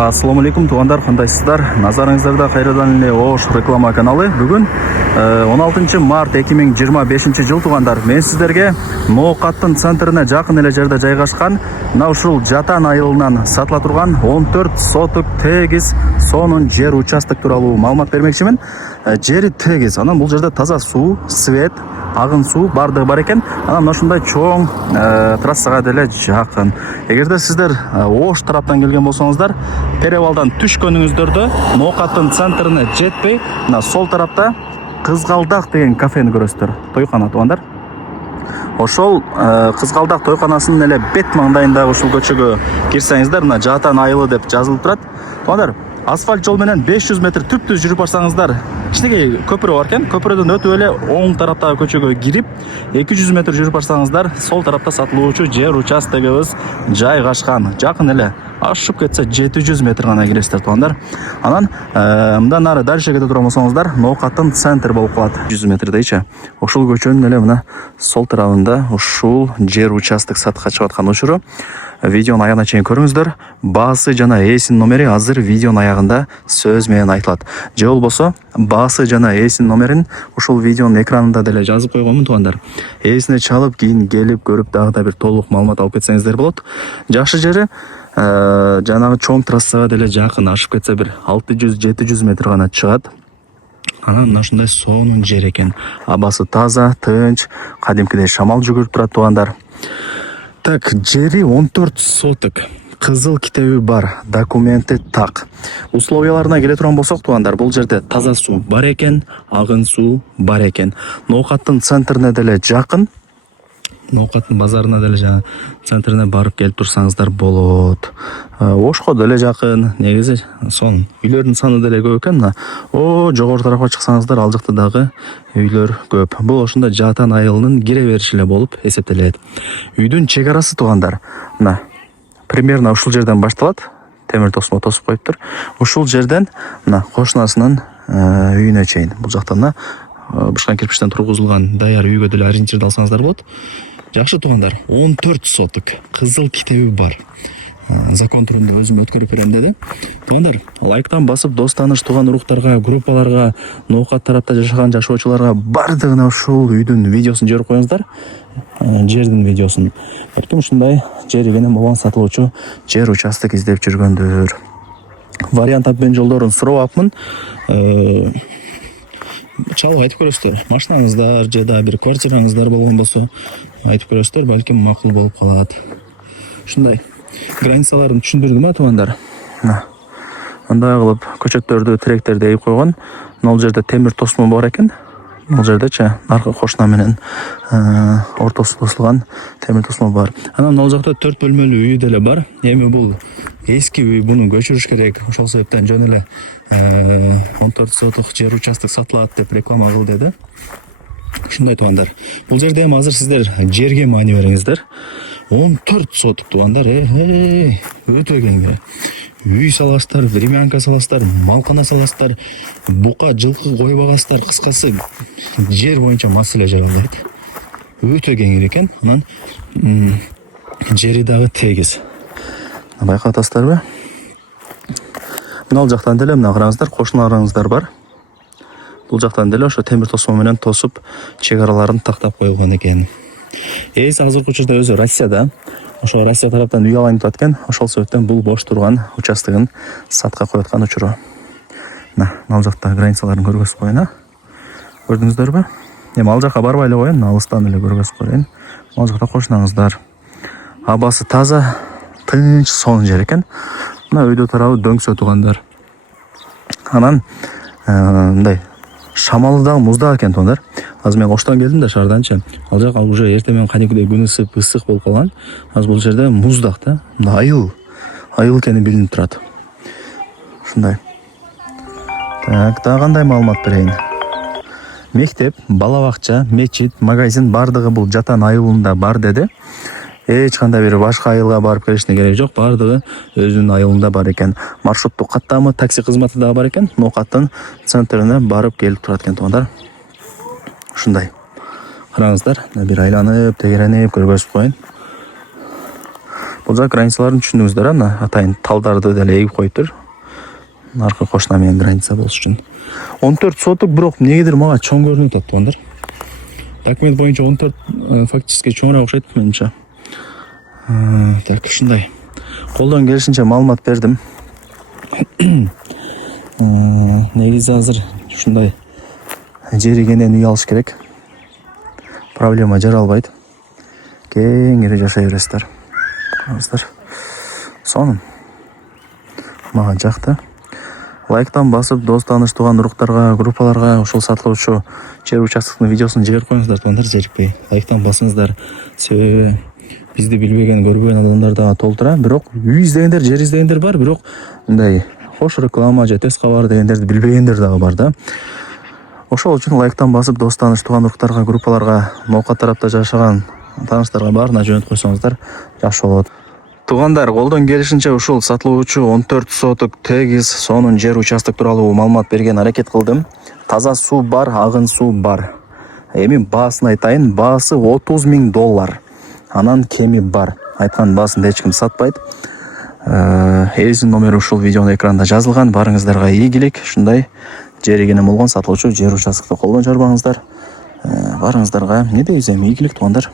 Ассаламу алейкум туугандар, кандайсыздар? Назарыңыздарда кайрадан эле Ош реклама каналы. Бүгүн 16 март 2025 жыл туугандар. Мен сиздерге Ноокаттын центрине жакын эле жерде жайгашкан мына ушул Жатан айылынан сатыла турган 14 соток тегиз сонун жер участок тууралуу маалымат бермекчимин. Жери тегиз, анан бул жерде таза суу, свет, агын суу бардыгы бар экен. Анан мына ушундай чоң трассага деле жакын. Эгерде сиздер Ош тараптан келген болсоңуздар, перевалдан түшкөнүңүздөрдө Ноокаттын центрине жетпей, мына сол тарапта Кызгалдак деген кафени көрөсүздөр. Тойкана туугандар. Ошол Кызгалдак тойканасынын эле бет маңдайындагы ушул көчөгө кирсеңиздер, мына Жатан айылы деп жазылып турат. Туугандар, асфальт жол менен 500 метр түп-түз жүрүп барсаңыздар, кичинекей көпүрө бар экен. Көпүрөдөн өтүп эле оң тараптагы көчөгө кирип, 200 метр жүрүп барсаңыздар, сол тарапта сатылуучу жер участогубуз жайгашкан. Жакын эле. Ашып кетсе 700 метр гана киресиздер туугандар. Анан мындан ары дальше кете турган болсоңуздар, Ноокаттын центр болуп калат. 100 метрдейчи. Ошол көчөнүн эле мына сол тарабында ушул жер участок сатка чыгып аткан учуру. Видеонун аягына чейин көрүңүздөр. Баасы жана ээсинин номери азыр видеонун аягында сөз менен айтылат. Же болбосо баасы жана ээсинин номерин ушул видеонун экранында деле жазып койгонмун туугандар. Ээсине чалып, кийин келип көрүп дагы да бир толук маалымат алып кетсеңиздер болот. Жакшы жери жанагы чоң трассага деле жакын, ашып кетсе бир 600-700 метр гана чыгат. Анан мына ушундай сонун жер экен. Абасы таза, тынч, кадимкидей шамал жүгүрүп турат туугандар. Так, жери 14 соток. Кызыл китеби бар, документи так. Условияларына келе турган болсок туугандар, бул жерде таза суу бар экен, агын суу бар экен. Ноокаттын центрине деле жакын. Ноокаттын базарына деле жана центрине барып келип турсаңыздар болот. Ошко деле жакын, негизи сонун. Үйлөрдүн саны деле көп экен. О, жогору тарапка чыксаңыздар, ал жакта дагы үйлөр көп. Бул ошондой Жатан айылынын кире бериши эле болуп эсептелет. Үйдүн чек арасы туугандар, мына примерно ушул жерден башталат. Темир тосмо тосуп коюптур. Ушул жерден мына кошунасынын үйүнө чейин. Бул жакта мына бышкан кирпичтен тургузулган даяр үйгө деле ориентирди алсаңыздар болот. Жакшы туугандар, 14 соток, кызыл китеби бар. Закон турунда өзүм өткөрүп берем деди. Туугандар, лайктан басып, дос таныш тууган уруктарга, группаларга, Ноокат тарапта жашаган жашоочуларга бардыгына ушул үйдүн видеосун жиберип коюңуздар. Жердин видеосун. Эрким ушундай жер игенен болгон сатылуучу жер участок издеп жүргөндөр. Вариант обмен жолдорун сурабапмын. Чалып айтып көрөсүздөр. Машинаңыздар же да бир квартираңыздар болгон болсо айтып көрөсүздөр, балким макул болуп калат. Ушундай границаларын түшүндүрдүм туугандар. Андай кылып көчөттөрдү, тиректерди эгип койгон. Ал жерде темир тосмо бар экен. Ал жердечи аркы кошуна менен ортосу тосулган темир тосмо бар. Анан ал жакта 4 бөлмөлүү үй деле бар. Эми бул эски үй, буну көчүрүш керек. Ошол себептен жөн эле 14 соток жер участок сатылат деп реклама кыл деди. Ушундай туугандар. Бул жерде эми азыр сиздер жерге маани бериңиздер. 14 соток туугандар, өтө кең. Үй саласыздар, времянка саласыздар, малкана саласыздар, бука, жылкы кой багасыздар, кыскасы жер боюнча маселе жер алат. Өтө кең экен. Анан жери дагы тегиз. Байкап атасыздарбы? Мына ал жактан деле мына караңыздар, кошуналарыңыздар бар. Бул жактан деле ошо темир тосмо менен тосуп чек араларын тактап койгон экен. Эс азыркы учурда өзү Россияда. Ошо Россия тараптан үй алайын деп аткан. Ошол себептен бул бош турган участогун сатка коюп аткан учуру. Мына ал жакта границаларын көргөзүп коюн, Көрдүңүздөрбү? Эми ал жакка барбай эле коюн, алыстан эле көргөзүп коюн. Ал жакта кошунаңыздар. Абасы таза, тынч, сонун жер экен. Мына өйдө тарабы дөңсө туугандар. Анан мындай шамалы дагы муздак экен туугандар. Азыр мен Оштон келдим да, шаарданчы. Ал жак уже эртең менен кадимкидей күн ысык болуп калган. Азыр бул жерде муздак да. Мына айыл экени билинип турат. Ушундай. Так, дагы кандай маалымат берейин? Мектеп, бала бакча, мечит, магазин бардыгы бул Жатан айылында бар деди. Эч кандай бир башка айылга барып келишине керек жок, бардыгы өзүнүн айылында бар экен. Маршруттук каттамы, такси кызматы дагы бар экен. Ноокаттын центрине барып келип турат экен туугандар. Ушундай. Караңыздар, бир айланып, тегеренип көргөзүп коюн. Бул жак границаларын түшүндүңүздөр, ана атайын талдарды деле эгип коюптур. Аркы кошуна менен граница болуш үчүн. 14 сотук, бирок эмнегедир мага чоң көрүнүп атат туугандар. Документ боюнча 14 фактически чоңураак окшойт менимче. Так, ушундай. Колдон келишинче маалымат бердим. Негизи азыр ушундай жеригенен үй алыш керек. Проблема жаралбайт. Кеңири жашай бересиздер. Азыр сонун. Мага жакты. Лайктан басып, дос тааныш тууган уруктарга, группаларга ушул сатылуучу жер участоктун видеосун жиберип коюңуздар туугандар, жерикпей. Лайктан басыңыздар. Себеби бизди билбеген, көрбөгөн адамдар дагы толтура. Бирок үй издегендер, жер издегендер бар, бирок мындай кош реклама же тез кабар дегендерди билбегендер дагы бар да. Ошол үчүн лайктан басып, дос тааныш тууган уруктарга, группаларга, Ноокат тарапта жашаган тааныштарга баарына жөнөтүп койсоңуздар жакшы болот. Туугандар, колдон келишинче ушул сатылуучу 14 сотук тегиз сонун жер участок тууралуу маалымат берген аракет кылдым. Таза суу бар, агын суу бар. Эми баасын айтайын, баасы $30,000. Анан кеми бар. Айткан баасын эч ким сатпайт. Элизин номери ушул видеонун экранында жазылган. Барыңыздарга ийгилик. Ушундай жеригене болгон сатылуучу жер участокты колдон чорбаңыздар. Барыңыздарга эмне дейбиз эми, ийгилик туугандар.